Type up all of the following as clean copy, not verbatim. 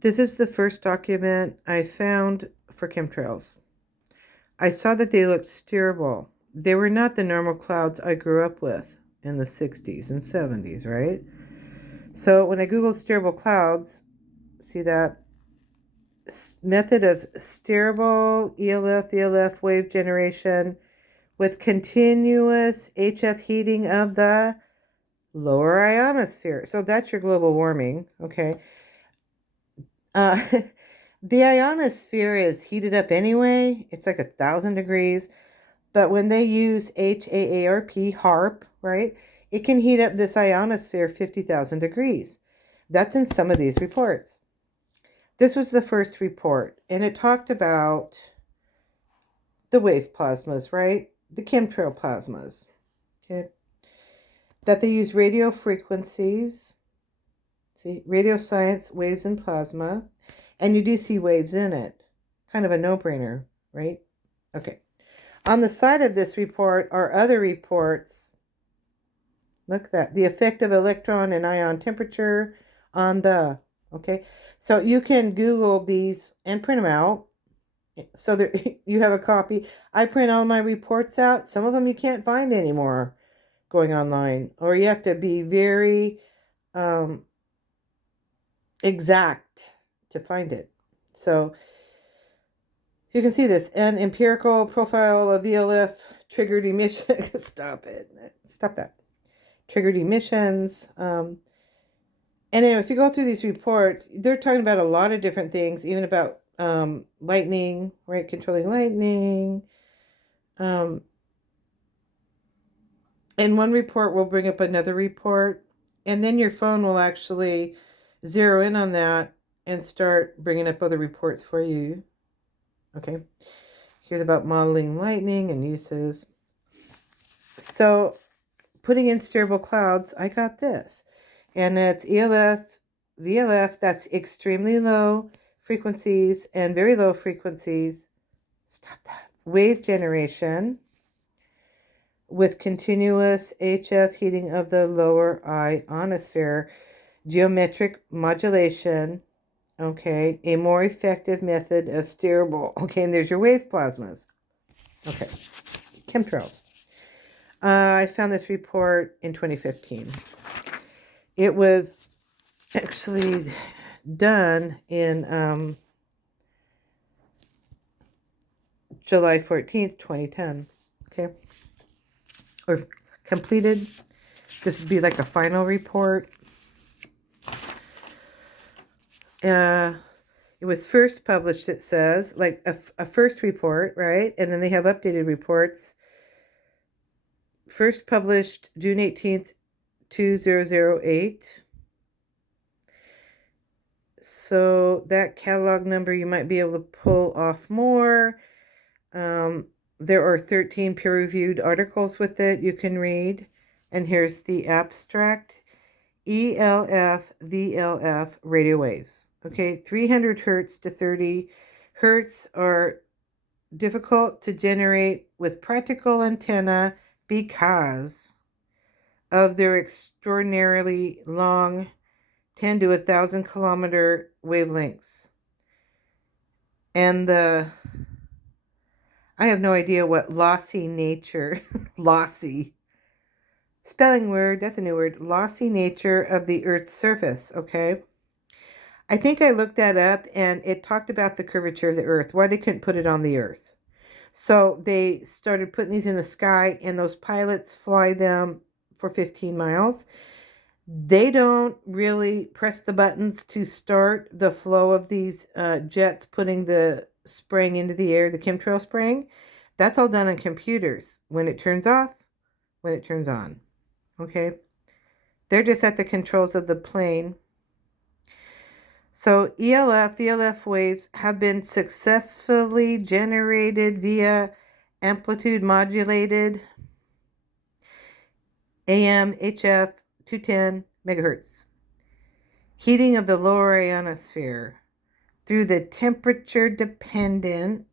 This is the first document I found for chemtrails. I saw that they looked steerable. They were not the normal clouds I grew up with in the 60s and 70s, right? So when I Googled steerable clouds, see that method of steerable ELF wave generation with continuous HF heating of the lower ionosphere. So that's your global warming, okay? Uh, the ionosphere is heated up anyway. It's like 1,000 degrees. But when they use HAARP, right, it can heat up this ionosphere 50,000 degrees. That's in some of these reports. This was the first report, and it talked about the wave plasmas, right? The chemtrail plasmas, okay? That they use radio frequencies, see, radio science, waves, and plasma, and you do see waves in it. Kind of a no-brainer, right? Okay. On the side of this report are other reports. Look at that. The effect of electron and ion temperature on the, okay? So you can Google these and print them out so that you have a copy. I print all my reports out. Some of them you can't find anymore going online, or you have to be very um, exact to find it. So you can see this. An empirical profile of ELF triggered emission. Stop it. Stop that. Triggered emissions. And anyway, if you go through these reports, they're talking about a lot of different things, even about lightning, right? Controlling lightning. Um, and one report will bring up another report, and then your phone will actually zero in on that and start bringing up other reports for you. Okay. Here's about modeling lightning and uses. So putting in steerable clouds, I got this. And it's ELF, VLF, that's extremely low frequencies and very low frequencies. Stop that. Wave generation with continuous HF heating of the lower ionosphere, geometric modulation, okay, a more effective method of steerable. Okay, and there's your wave plasmas. Okay, chemtrails. I found this report in 2015. It was actually done in July 14th, 2010. Okay. Or completed. This would be like a final report. It was first published, it says, like a first report, right? And then they have updated reports. First published June 18th, 2008. So that catalog number, you might be able to pull off more. There are 13 peer-reviewed articles with it you can read. And here's the abstract. ELF, VLF radio waves. Okay, 300 hertz to 30 hertz are difficult to generate with practical antenna because of their extraordinarily long 10 to 1,000 kilometer wavelengths. And I have no idea what lossy nature, lossy, spelling word, that's a new word, lossy nature of the Earth's surface, okay? I think I looked that up and it talked about the curvature of the Earth, why they couldn't put it on the Earth. So they started putting these in the sky and those pilots fly them for 15 miles. They don't really press the buttons to start the flow of these jets putting the spraying into the air, the chemtrail spraying. That's all done on computers. When it turns off, when it turns on. Okay? They're just at the controls of the plane. So ELF, VLF waves have been successfully generated via amplitude modulated AM HF 210 megahertz. Heating of the lower ionosphere through the temperature-dependent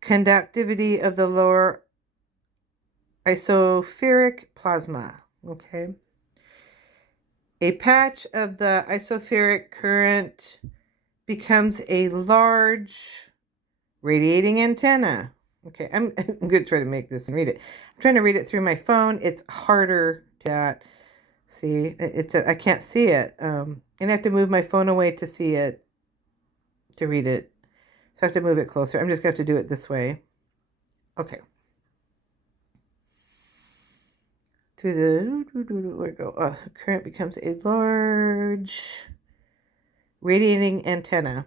conductivity of the lower isospheric plasma. Okay. A patch of the isospheric current becomes a large radiating antenna. Okay, I'm going to try to make this and read it. I'm trying to read it through my phone. It's harder to that. See, I can't see it. And I have to move my phone away to see it, to read it. So I have to move it closer. I'm just going to have to do it this way. Okay. Through the, where it go? Current becomes a large radiating antenna.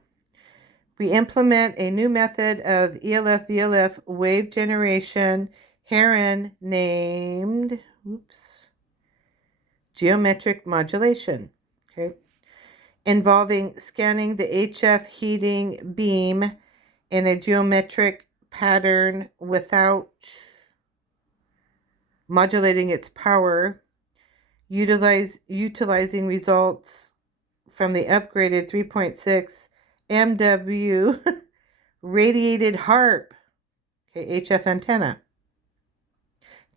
We implement a new method of ELF VLF wave generation herein named geometric modulation, okay, involving scanning the HF heating beam in a geometric pattern without modulating its power, utilizing results from the upgraded 3.6 MW radiated HARP, okay, HF antenna.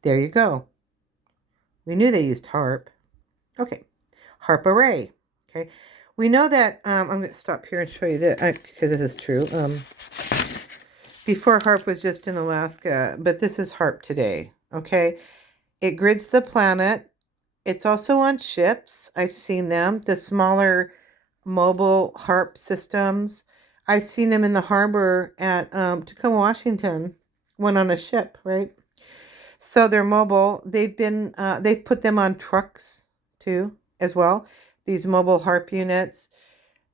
There you go. We knew they used HARP. Okay, HARP array. Okay, we know that, I'm going to stop here and show you this, because this is true. Before HARP was just in Alaska, but this is HARP today, okay? It grids the planet. It's also on ships. I've seen them, the smaller mobile HARP systems. I've seen them in the harbor at Tacoma, Washington, one on a ship, right? So they're mobile. They've put them on trucks too, as well, these mobile HARP units.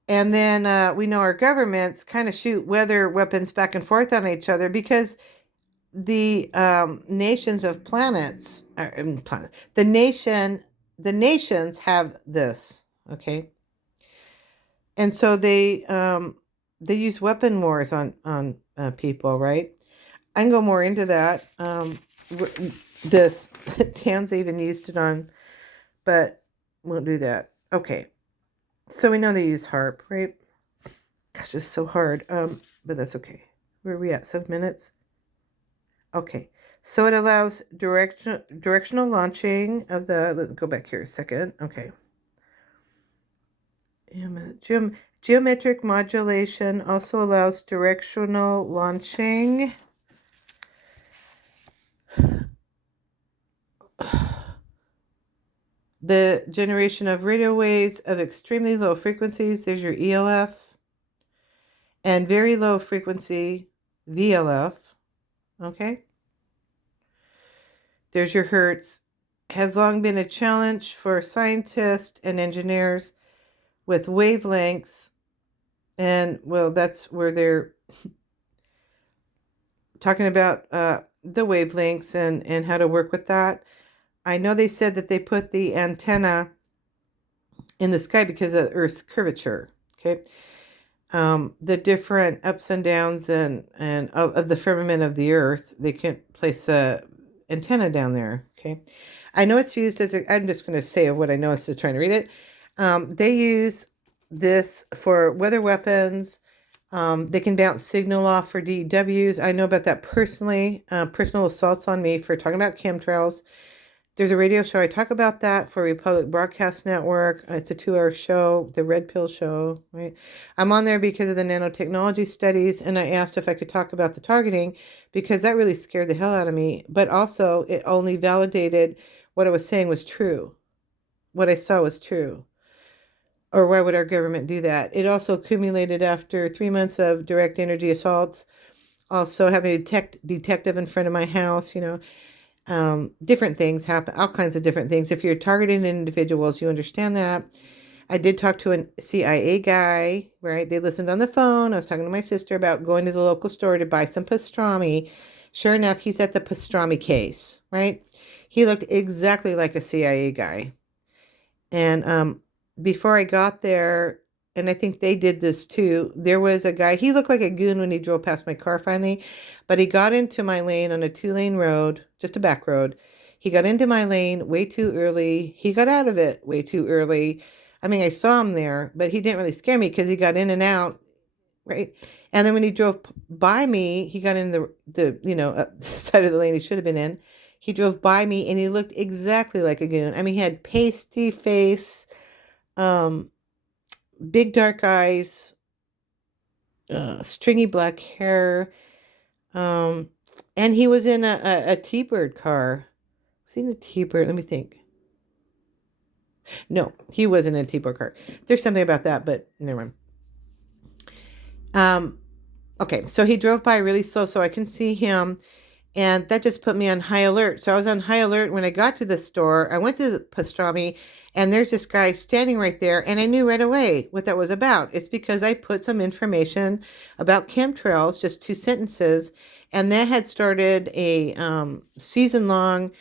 And then we know our governments kind of shoot weather weapons back and forth on each other because the nations of planets, the nations have this, okay? And so they use weapon wars on people, right? I can go more into that. This Tans even used it on, but won't do that. Okay, so we know they use HARP, right? Gosh, it's so hard. But that's okay. Where are we at? 7 minutes. Okay, so it allows directional launching of the. Let me go back here a second. Okay. Geometric modulation also allows directional launching. The generation of radio waves of extremely low frequencies, there's your ELF, and very low frequency VLF, okay? There's your Hertz. Has long been a challenge for scientists and engineers with wavelengths, and well, that's where they're talking about the wavelengths and how to work with that. I know they said that they put the antenna in the sky because of Earth's curvature, okay? The different ups and downs and of the firmament of the Earth, they can't place a antenna down there, okay? I know it's used as I'm just going to say what I know instead of trying to read it. They use this for weather weapons. They can bounce signal off for DWs. I know about that personally. Personal assaults on me for talking about chemtrails. There's a radio show. I talk about that for Republic Broadcast Network. It's a 2-hour show, the Red Pill Show, right? I'm on there because of the nanotechnology studies, and I asked if I could talk about the targeting because that really scared the hell out of me. But also, it only validated what I was saying was true. What I saw was true. Or why would our government do that? It also accumulated after 3 months of direct energy assaults. Also having a detective in front of my house, different things happen, all kinds of different things. If you're targeting individuals, you understand that. I did talk to a CIA guy, right? They listened on the phone. I was talking to my sister about going to the local store to buy some pastrami. Sure enough, he's at the pastrami case, right? He looked exactly like a CIA guy. And before I got there, and I think they did this too, there was a guy, he looked like a goon when he drove past my car finally, but he got into my lane on a 2-lane road, just a back road. He got into my lane way too early. He got out of it way too early. I mean, I saw him there, but he didn't really scare me because he got in and out, right? And then when he drove by me, he got in the side of the lane he should have been in. He drove by me and he looked exactly like a goon. I mean, he had pasty face, Um, big dark eyes, stringy black hair. Um, and he was in a T-Bird car. Was he in a T-Bird? Let me think. No, he wasn't in a T-Bird car. There's something about that, but never mind. Okay, so he drove by really slow so I can see him, and that just put me on high alert. So I was on high alert when I got to the store. I went to the pastrami, and there's this guy standing right there, and I knew right away what that was about. It's because I put some information about chemtrails, just 2 sentences, and that had started a season-long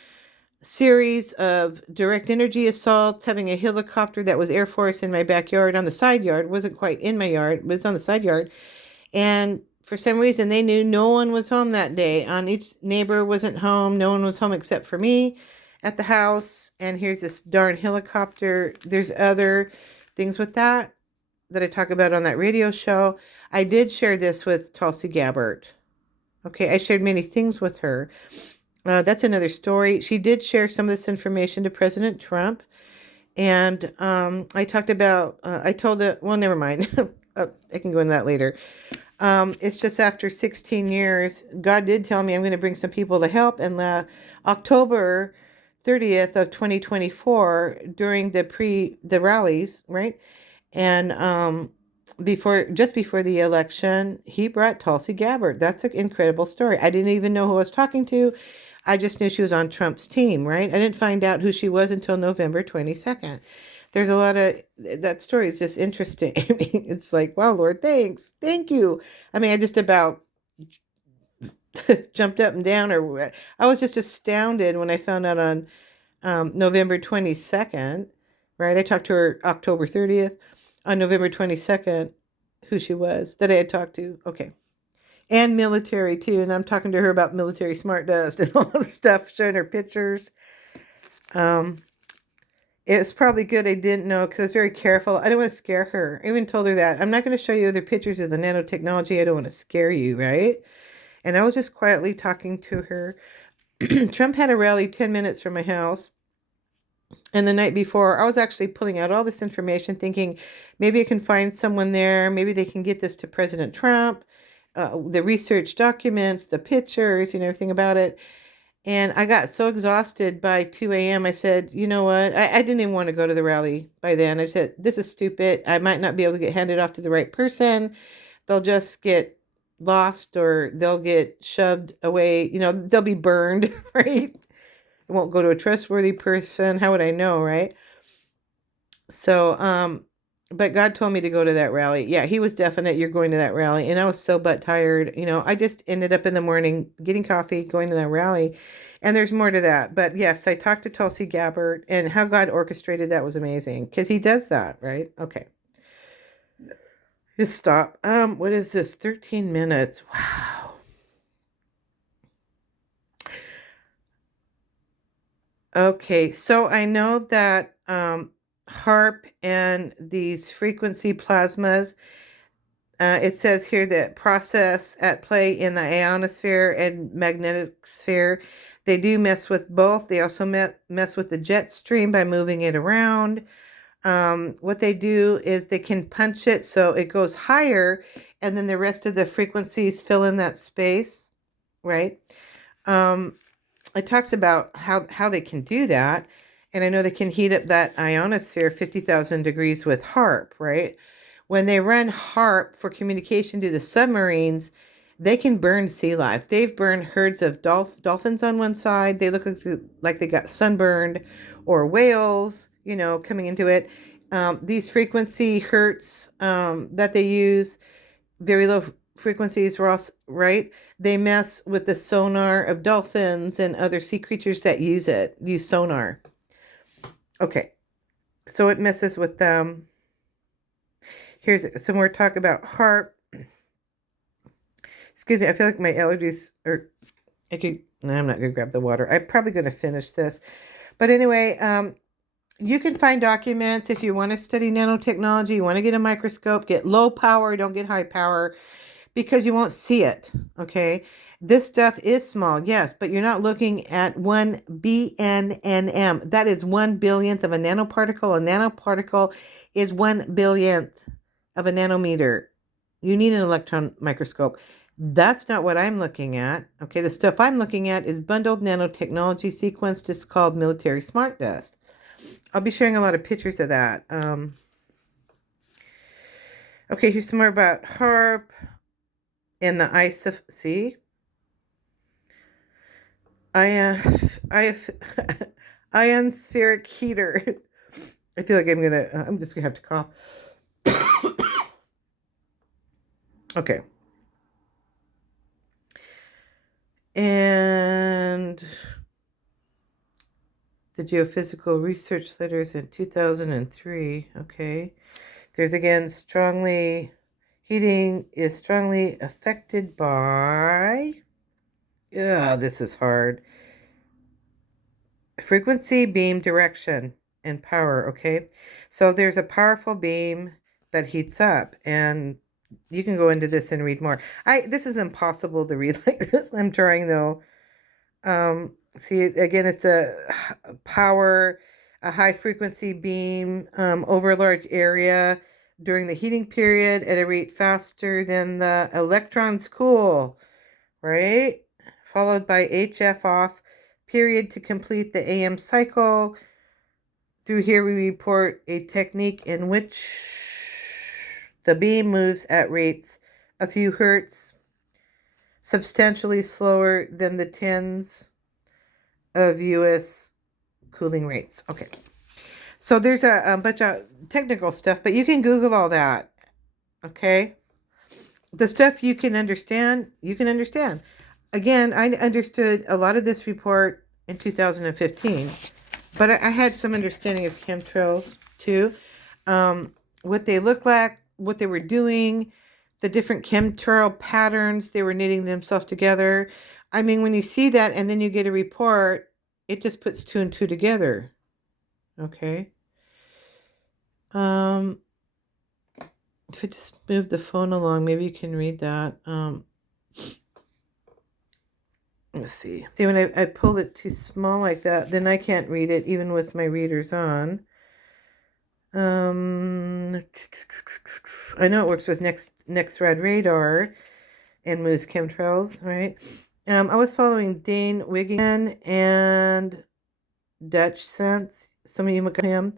series of direct energy assaults, having a helicopter that was Air Force in my backyard on the side yard. It wasn't quite in my yard, but it's on the side yard. And for some reason, they knew no one was home that day. Each neighbor wasn't home. No one was home except for me at the house. And here's this darn helicopter. There's other things with that I talk about on that radio show. I did share this with Tulsi Gabbard. Okay, I shared many things with her. That's another story. She did share some of this information to President Trump. And I talked about, I told it, well, never mind. I can go into that later. It's just after 16 years, God did tell me I'm going to bring some people to help. And October 30th of 2024, during the rallies, right? And just before the election, he brought Tulsi Gabbard. That's an incredible story. I didn't even know who I was talking to. I just knew she was on Trump's team, right? I didn't find out who she was until November 22nd. There's a lot of, that story is just interesting. I mean, it's like, wow, Lord, thanks. Thank you. I mean, I just about jumped up and down, or I was just astounded when I found out on November 22nd, right? I talked to her October 30th. On November 22nd, who she was, that I had talked to. Okay. And military too. And I'm talking to her about military smart dust and all this stuff, showing her pictures. It was probably good I didn't know, because I was very careful. I didn't want to scare her. I even told her that I'm not going to show you other pictures of the nanotechnology. I don't want to scare you, right? And I was just quietly talking to her. Trump had a rally 10 minutes from my house. And the night before, I was actually pulling out all this information, thinking maybe I can find someone there. Maybe they can get this to President Trump. The research documents, the pictures, everything about it. And I got so exhausted by 2 a.m. I said, you know what? I didn't even want to go to the rally by then. I said, this is stupid. I might not be able to get handed off to the right person. They'll just get lost, or they'll get shoved away. They'll be burned, right? It won't go to a trustworthy person. How would I know, right? So, but God told me to go to that rally. Yeah, he was definite. You're going to that rally. And I was so butt tired. I just ended up in the morning getting coffee, going to that rally. And there's more to that. But yes, I talked to Tulsi Gabbard, and how God orchestrated that was amazing, because he does that, right? Okay. Just stop. What is this? 13 minutes. Wow. Okay, so I know that HAARP and these frequency plasmas, it says here that process at play in the ionosphere and magnetic sphere, they do mess with both. They also mess with the jet stream by moving it around. What they do is they can punch it so it goes higher, and then the rest of the frequencies fill in that space, right? It talks about how they can do that. And I know they can heat up that ionosphere 50,000 degrees with HAARP, right? When they run HAARP for communication to the submarines, they can burn sea life. They've burned herds of dolphins on one side. They look like they got sunburned, or whales, coming into it. These frequency hertz that they use, very low frequencies, Ross, right? They mess with the sonar of dolphins and other sea creatures that use sonar. Okay, so it messes with them. Here's some more talk about HAARP. Excuse me, I feel like my allergies are, no, I'm not going to grab the water. I'm probably going to finish this. But anyway, you can find documents if you want to study nanotechnology, you want to get a microscope, get low power, don't get high power, because you won't see it, okay? This stuff is small, yes, but you're not looking at 1 BNNM. That is 1 billionth of a nanoparticle. A nanoparticle is 1/1000th of a nanometer. You need an electron microscope. That's not what I'm looking at. Okay, the stuff I'm looking at is bundled nanotechnology sequenced. It's called military smart dust. I'll be sharing a lot of pictures of that. Okay, here's some more about HAARP and the see? Ionospheric heater. I feel like I'm just gonna have to cough. Okay. And the geophysical research letters in 2003. Okay. There's again heating is strongly affected by, this is hard. Frequency, beam direction, and power. Okay. So there's a powerful beam that heats up, and you can go into this and read more. This is impossible to read like this. I'm trying though. See, again, it's a power, a high frequency beam over a large area during the heating period at a rate faster than the electrons cool, right? Followed by HF off period to complete the AM cycle. Through here, we report a technique in which the beam moves at rates a few hertz, substantially slower than the tens of US cooling rates. Okay. So there's a bunch of technical stuff, but you can Google all that. Okay. The stuff you can understand, you can understand. Again, I understood a lot of this report in 2015, but I had some understanding of chemtrails too. What they look like, what they were doing, the different chemtrail patterns they were knitting themselves together. I mean, when you see that and then you get a report, it just puts two and two together. Okay. If I just move the phone along, maybe you can read that. Let's see. See, when I pulled it too small like that, then I can't read it even with my readers on. I know it works with NexRad radar and moves chemtrails, right? I was following Dane Wiggin and Dutch Sense. Some of you might know him.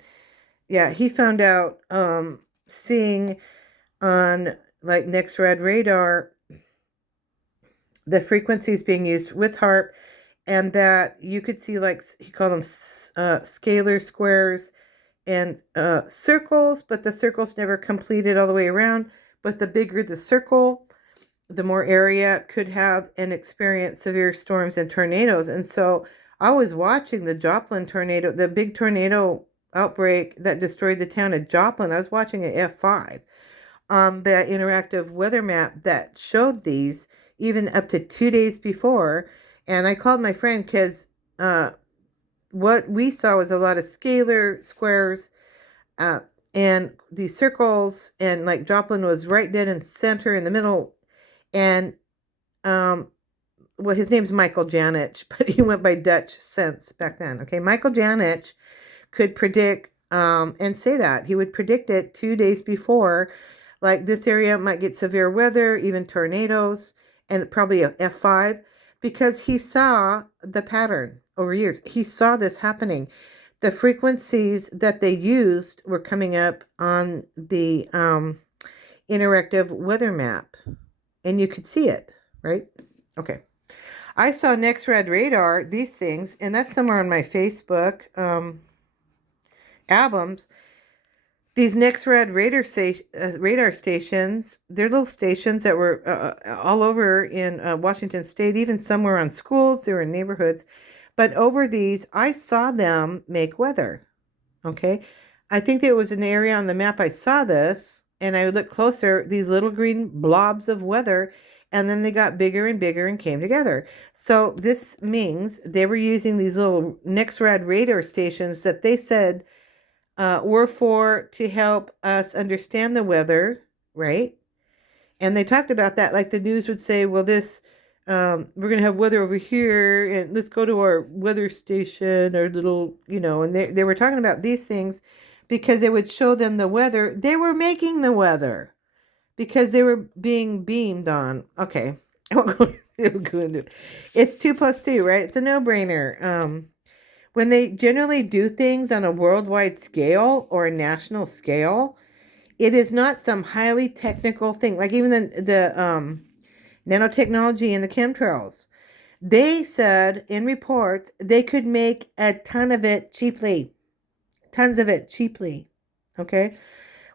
Yeah, he found out seeing on like NexRad radar the frequencies being used with HAARP, and that you could see, like, he called them scalar squares and circles, but the circles never completed all the way around. But the bigger the circle, the more area could have and experience severe storms and tornadoes. And so I was watching the Joplin tornado, the big tornado outbreak that destroyed the town of Joplin. I was watching an F5 on the interactive weather map that showed these even up to 2 days before. And I called my friend because what we saw was a lot of scalar squares and these circles, and like Joplin was right dead in center in the middle. And well, his name's Michael Janich, but he went by Dutch Sense back then. Okay, Michael Janich could predict and say that he would predict it 2 days before, like this area might get severe weather, even tornadoes, and probably a F5, because he saw the pattern over years. He saw this happening. The frequencies that they used were coming up on the interactive weather map, and you could see it, right? Okay. I saw NexRad radar, these things, and that's somewhere on my Facebook albums. These NexRad radar stations, they're little stations that were all over in Washington State, even somewhere on schools, they were in neighborhoods. But over these, I saw them make weather. Okay. I think there was an area on the map I saw this, and I looked closer, these little green blobs of weather, and then they got bigger and bigger and came together. So this means they were using these little NexRad radar stations that they said were to help us understand the weather, right? And they talked about that, like the news would say, well, this, we're going to have weather over here, and let's go to our weather station, or little, and they were talking about these things because they would show them the weather. They were making the weather because they were being beamed on. Okay. I'll go into it. It's 2 plus 2, right? It's a no-brainer. When they generally do things on a worldwide scale or a national scale, it is not some highly technical thing. Like even the nanotechnology and the chemtrails. They said in reports they could make a ton of it cheaply. Tons of it cheaply. Okay?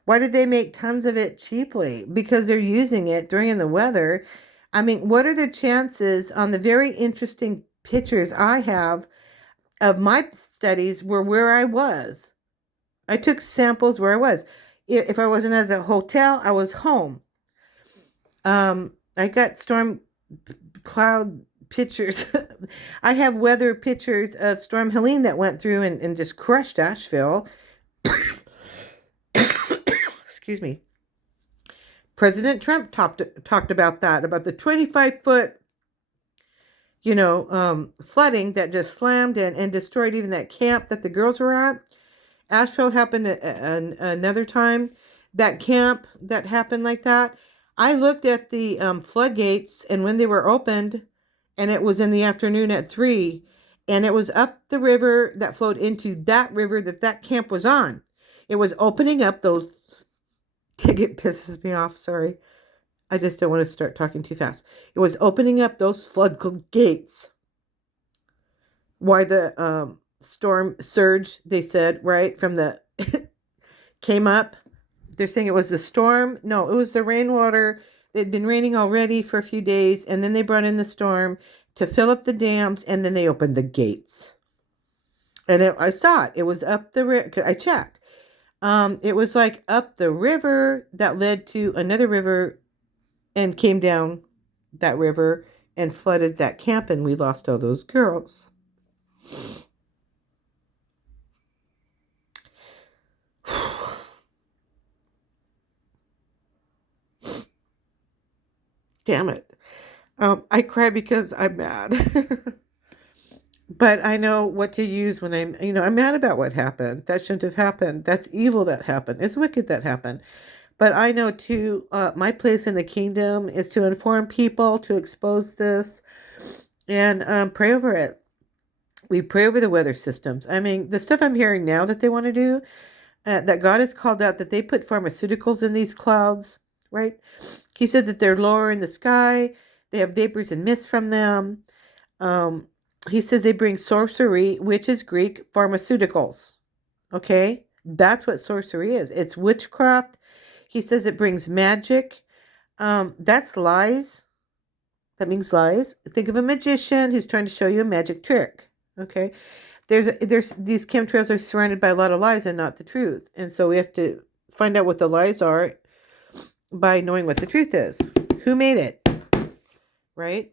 Why did they make tons of it cheaply? Because they're using it during the weather. I mean, what are the chances on the very interesting pictures I have of my studies were where I was? I took samples where I was. If I wasn't at a hotel, I was home. I got storm cloud pictures. I have weather pictures of Storm Helene that went through and just crushed Asheville. Excuse me. President Trump talked about that, about the 25-foot, flooding that just slammed and destroyed even that camp that the girls were at. Asheville happened another time. That camp that happened like that. I looked at the floodgates and when they were opened, and it was in the afternoon at 3, and it was up the river that flowed into that river that camp was on. It was opening up those. It pisses me off. Sorry, I just don't want to start talking too fast. It was opening up those floodgates. Why the storm surge? They said right from the came up. They're saying it was the storm. No, it was the rainwater. It'd been raining already for a few days, and then they brought in the storm to fill up the dams, and then they opened the gates. And I saw it. It was up the river. I checked. It was like up the river that led to another river and came down that river and flooded that camp, and we lost all those girls. Damn it. I cry because I'm mad. But I know what to use when I'm mad about what happened. That shouldn't have happened. That's evil that happened. It's wicked that happened. But I know too, my place in the kingdom is to inform people, to expose this, and pray over it. We pray over the weather systems. I mean, the stuff I'm hearing now that they want to do, that God has called out, that they put pharmaceuticals in these clouds, right? He said that they're lower in the sky. They have vapors and mist from them. He says they bring sorcery, which is Greek, pharmaceuticals. Okay? That's what sorcery is. It's witchcraft. He says it brings magic. That's lies. That means lies. Think of a magician who's trying to show you a magic trick. Okay? There's these chemtrails are surrounded by a lot of lies and not the truth. And so we have to find out what the lies are by knowing what the truth is. Who made it? Right?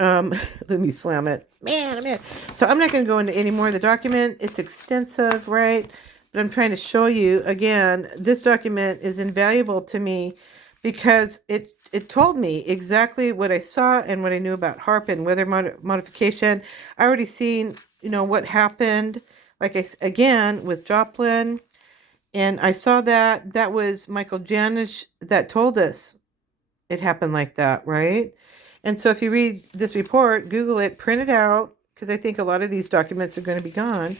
Let me slam it. Man. So I'm not going to go into any more of the document. It's extensive, right? But I'm trying to show you, again, this document is invaluable to me because it told me exactly what I saw and what I knew about HAARP and weather modification. I already seen, what happened, again, with Joplin. And I saw that was Michael Janisch that told us it happened like that, right? And so if you read this report, Google it, print it out, because I think a lot of these documents are going to be gone.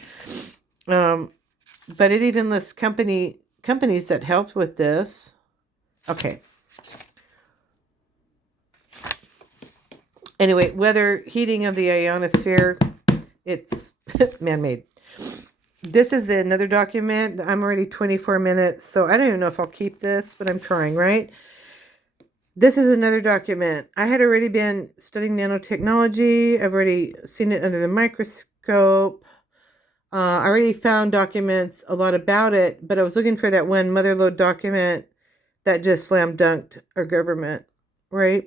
But it even lists companies that helped with this. Okay. Anyway, weather heating of the ionosphere, it's man-made. This is another document. I'm already 24 minutes, so I don't even know if I'll keep this, but I'm trying, right? This is another document. I had already been studying nanotechnology. I've already seen it under the microscope. I already found documents, a lot about it, but I was looking for that one motherlode document that just slam dunked our government, right?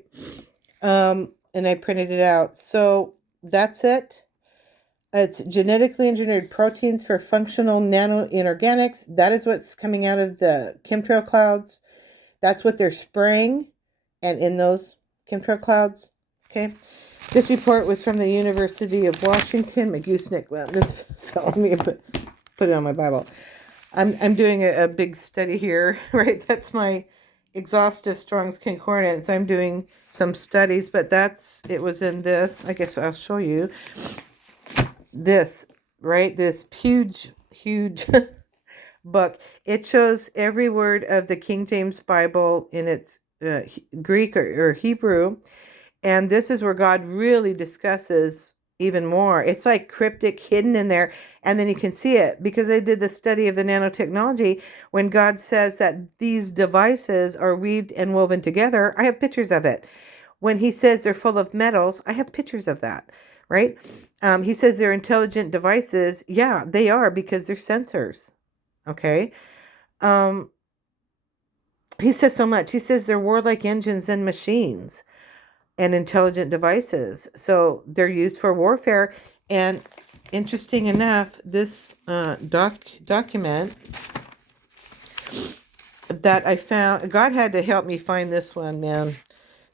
And I printed it out. So that's it. It's genetically engineered proteins for functional nano-inorganics. That is what's coming out of the chemtrail clouds. That's what they're spraying. And in those chemtrail clouds, okay? This report was from the University of Washington. My gooseneck lamp just fell on me and put it on my Bible. I'm doing a big study here, right? That's my exhaustive Strong's Concordance. I'm doing some studies, but it was in this. I guess I'll show you this, right? This huge book. It shows every word of the King James Bible in its Greek or Hebrew. And this is where God really discusses even more. It's like cryptic, hidden in there. And then you can see it because I did the study of the nanotechnology. When God says that these devices are weaved and woven together, I have pictures of it. When he says they're full of metals, I have pictures of that, right? He says they're intelligent devices. Yeah, they are because they're sensors. Okay. Um, he says so much. He says they're warlike engines and machines and intelligent devices. So they're used for warfare. And interesting enough, this document that I found, God had to help me find this one, man.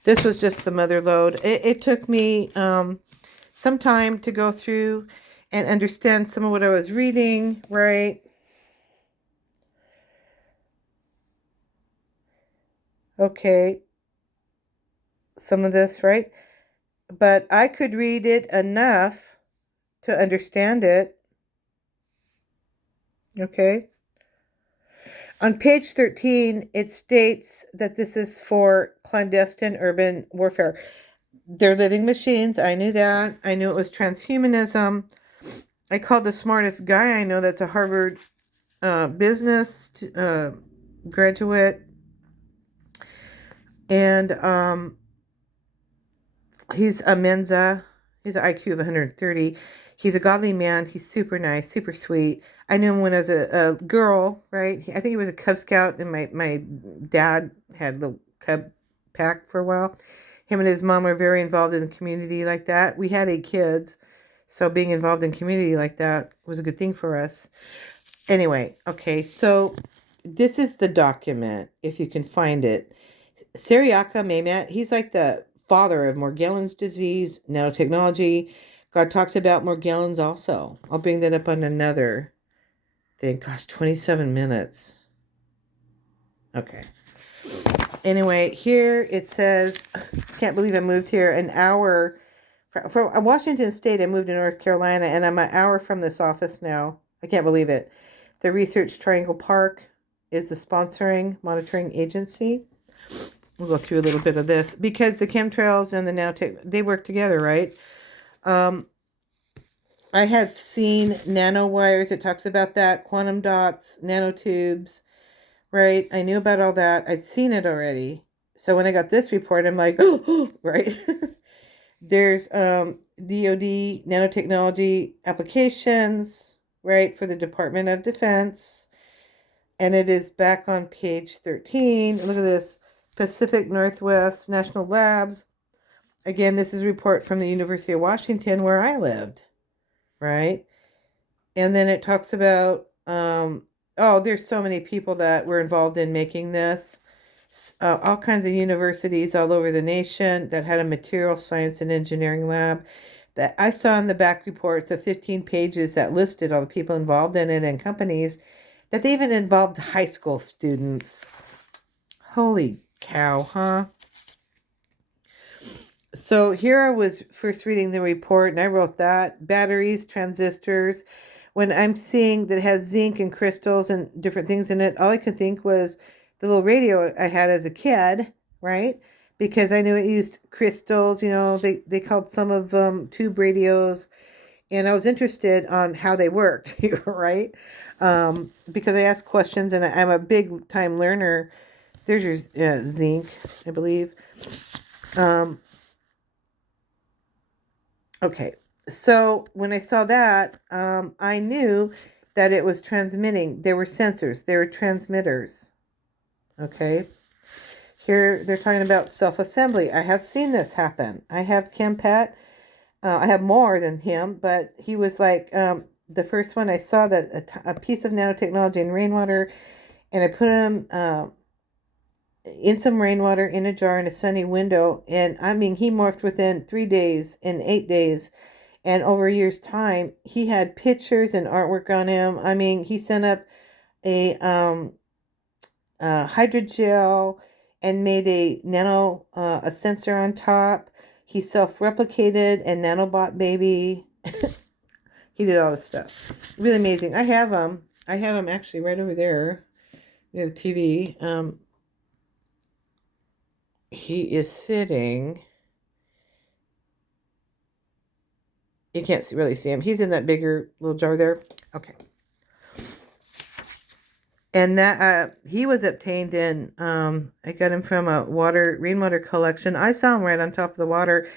This was just the mother lode. It took me some time to go through and understand some of what I was reading, right? Okay, some of this, right? But I could read it enough to understand it. Okay. On page 13, it states that this is for clandestine urban warfare. They're living machines. I knew that. I knew it was transhumanism. I called the smartest guy I know that's a Harvard business graduate. And he's a Mensa. He's an IQ of 130. He's a godly man. He's super nice, super sweet. I knew him when I was a girl, right? I think he was a Cub Scout, and my dad had the Cub pack for a while. Him and his mom were very involved in the community like that. We had 8 kids, so being involved in community like that was a good thing for us. Anyway, okay, so this is the document, if you can find it. Cyriaca Mehmet, he's like the father of Morgellons disease, nanotechnology. God talks about Morgellons also. I'll bring that up on another thing. Gosh, 27 minutes. Okay. Anyway, here it says, can't believe I moved here an hour from Washington State. I moved to North Carolina, and I'm an hour from this office now. I can't believe it. The Research Triangle Park is the sponsoring monitoring agency. We'll go through a little bit of this because the chemtrails and the nanotech, they work together, right? I have seen nanowires. It talks about that, quantum dots, nanotubes, right? I knew about all that. I'd seen it already. So when I got this report, I'm like, oh, right? There's DoD nanotechnology applications, right, for the Department of Defense. And it is back on page 13. Look at this. Pacific Northwest National Labs. Again, this is a report from the University of Washington where I lived, right? And then it talks about, there's so many people that were involved in making this. All kinds of universities all over the nation that had a material science and engineering lab. That I saw in the back reports of 15 pages that listed all the people involved in it and companies, that they even involved high school students. Holy cow, huh? So here I was first reading the report, and I wrote that. Batteries, transistors. When I'm seeing that it has zinc and crystals and different things in it, all I could think was the little radio I had as a kid, right? Because I knew it used crystals. They called some of them tube radios, and I was interested on how they worked, right? Because I asked questions, and I'm a big time learner. There's your zinc, I believe. Okay, so when I saw that, I knew that it was transmitting. There were sensors, there were transmitters. Okay, here they're talking about self-assembly. I have seen this happen. I have Kempat. I have more than him, but he was like the first one I saw that a piece of nanotechnology in rainwater, and I put him in some rainwater in a jar in a sunny window, and I mean he morphed within 3 days, in 8 days, and over a year's time he had pictures and artwork on him. I mean, he sent up a hydrogel and made a sensor on top. He self-replicated and nanobot baby. He did all this stuff. Really amazing. I have them. I have them actually right over there near the TV. He is sitting. You can't really see him. He's in that bigger little jar there. Okay. And that he was obtained in, I got him from a rainwater collection. I saw him right on top of the water.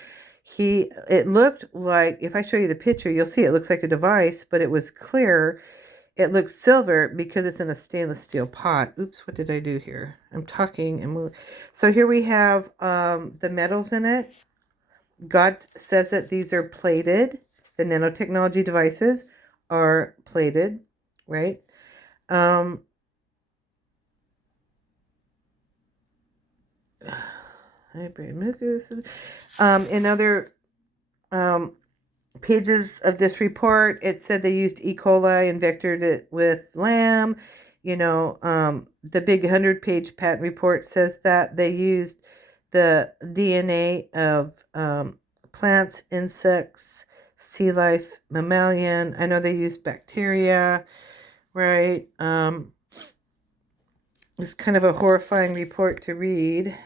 It looked like, if I show you the picture, you'll see it looks like a device, but it was clear. It looks silver because it's in a stainless steel pot. Oops, what did I do here? I'm talking and moving. So here we have the metals in it. God says that these are plated. The nanotechnology devices are plated, right? In other pages of this report, it said they used E. coli and vectored it with lamb. The big 100-page patent report says that they used the DNA of plants, insects, sea life, mammalian. I know they used bacteria, right? It's kind of a horrifying report to read.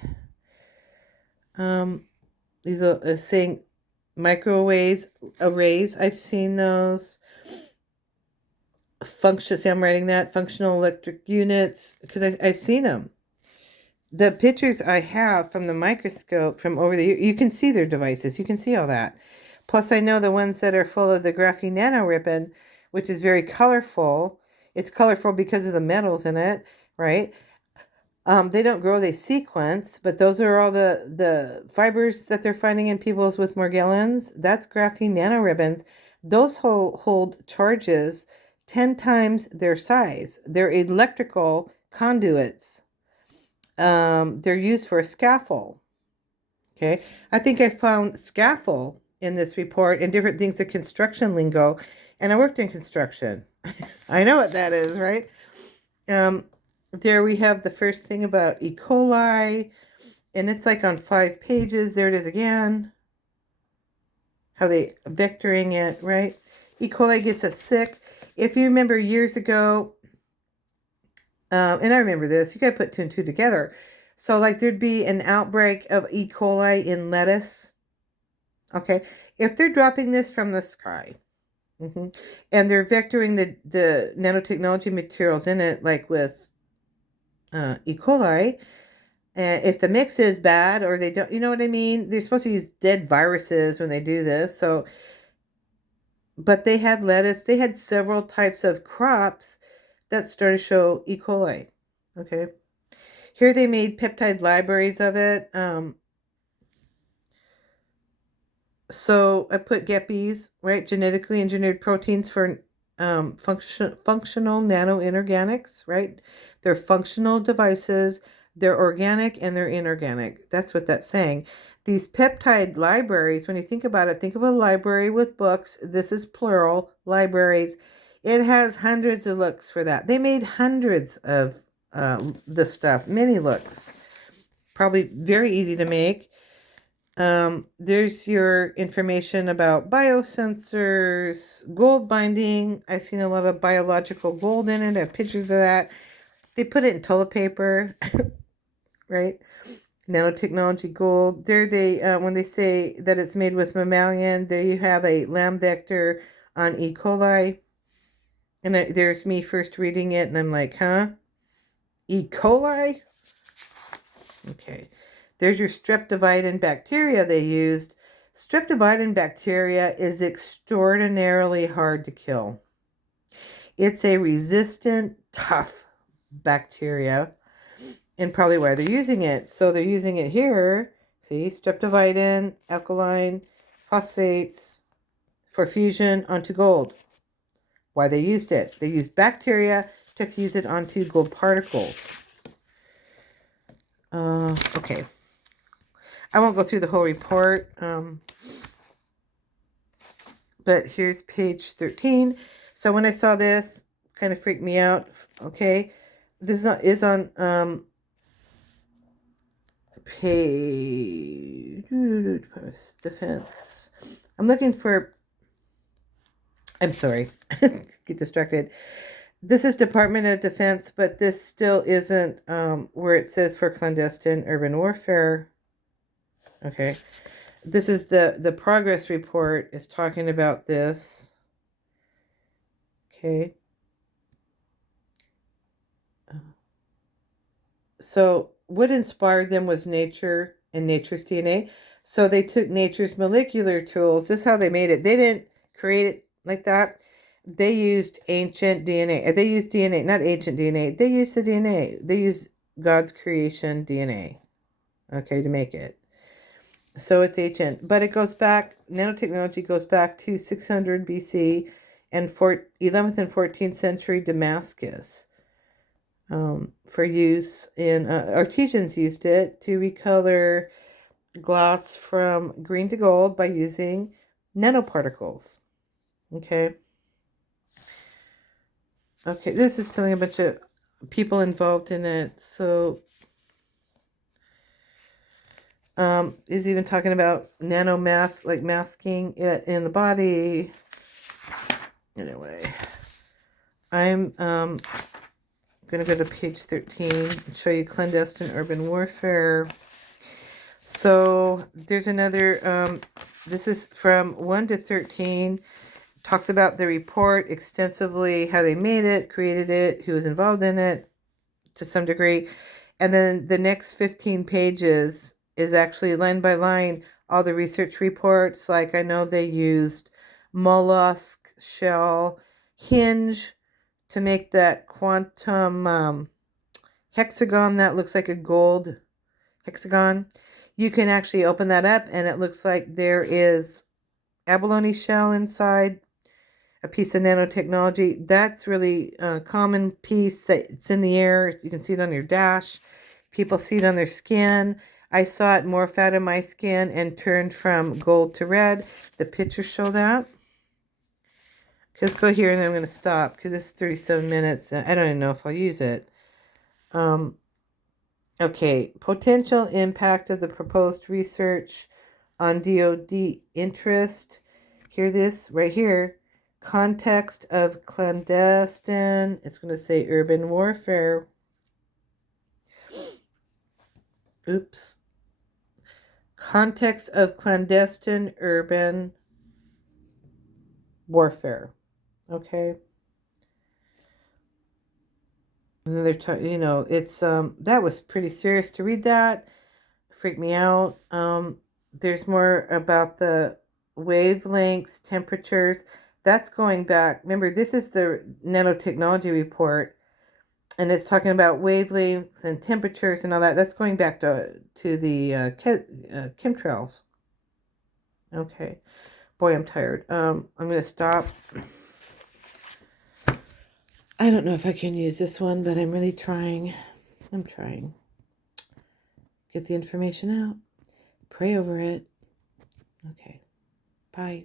These are saying microwaves arrays. I've seen those. See, I'm writing that. Functional electric units, because I've seen them. The pictures I have from the microscope from over the, you can see their devices. You can see all that. Plus, I know the ones that are full of the graphene nanoribbon, which is very colorful. It's colorful because of the metals in it, right? They don't grow, they sequence, but those are all the fibers that they're finding in people's with Morgellons. That's graphene nanoribbons. Those hold charges 10 times their size. They're electrical conduits. They're used for a scaffold. Okay, I think I found scaffold in this report and different things of construction lingo, and I worked in construction. I know what that is, right? There we have the first thing about E. coli, and it's like on 5 pages. There it is again. How they vectoring it, right? E. coli gets us sick. If you remember years ago, and I remember this, you got to put 2 and 2 together. So like there'd be an outbreak of E. coli in lettuce. Okay. If they're dropping this from the sky, and they're vectoring the nanotechnology materials in it, like with E. coli, if the mix is bad or they don't, you know what I mean? They're supposed to use dead viruses when they do this. So, but they had lettuce. They had several types of crops that started to show E. coli. Okay. Here they made peptide libraries of it. So I put GEPIs, right? Genetically engineered proteins for functional nanoinorganics, right? They're functional devices. They're organic and they're inorganic. That's what that's saying. These peptide libraries, when you think about it, think of a library with books. This is plural, libraries. It has hundreds of looks for that. They made hundreds of this stuff, many looks. Probably very easy to make. There's your information about biosensors, gold binding. I've seen a lot of biological gold in it. I have pictures of that. They put it in toilet paper, right? Nanotechnology gold. There when they say that it's made with mammalian, there you have a lamb vector on E. coli. And there's me first reading it, and I'm like, huh? E. coli? Okay. There's your streptovidin bacteria they used. Streptovidin bacteria is extraordinarily hard to kill. It's a resistant, tough bacteria, and probably why they're using it. So they're using it here. See, streptovidin, alkaline, phosphates for fusion onto gold. Why they used it. They used bacteria to fuse it onto gold particles. Okay. I won't go through the whole report, but here's page 13. So when I saw this, kind of freaked me out. Okay, this is on page defense. I'm looking for. I'm sorry, get distracted. This is Department of Defense, but this still isn't where it says for clandestine urban warfare. Okay, this is the progress report is talking about this. Okay. So what inspired them was nature and nature's DNA. So they took nature's molecular tools. This is how they made it. They didn't create it like that. They used ancient DNA. They used DNA, not ancient DNA. They used the DNA. They used God's creation DNA, okay, to make it. So it's ancient. But it goes back, nanotechnology goes back to 600 BC and 11th and 14th century Damascus. For use in artisans used it to recolor glass from green to gold by using nanoparticles. Okay, this is telling a bunch of people involved in it. So is even talking about nanomask, like masking it in the body. Anyway, I'm going to go to page 13 and show you clandestine urban warfare. So there's another, this is from 1 to 13, talks about the report extensively, how they made it, created it, who was involved in it to some degree. And then the next 15 pages is actually line by line all the research reports. Like I know they used mollusk shell hinge to make that quantum hexagon that looks like a gold hexagon. You can actually open that up and it looks like there is abalone shell inside, a piece of nanotechnology. That's really a common piece that's in the air. You can see it on your dash. People see it on their skin. I saw it morph out of my skin and turned from gold to red. The pictures show that. Let's go here and then I'm going to stop because it's 37 minutes. I don't even know if I'll use it. Okay, potential impact of the proposed research on DoD interest. Hear this right here. Context of clandestine. It's going to say urban warfare. Oops. Context of clandestine urban warfare. Okay. And then they're talking, it's that was pretty serious to read that. Freaked me out. There's more about the wavelengths, temperatures. That's going back. Remember, this is the nanotechnology report, and it's talking about wavelengths and temperatures and all that. That's going back to the chemtrails. Okay. Boy, I'm tired. I'm going to stop. I don't know if I can use this one, but I'm really trying. I'm trying. Get the information out. Pray over it. Okay. Bye.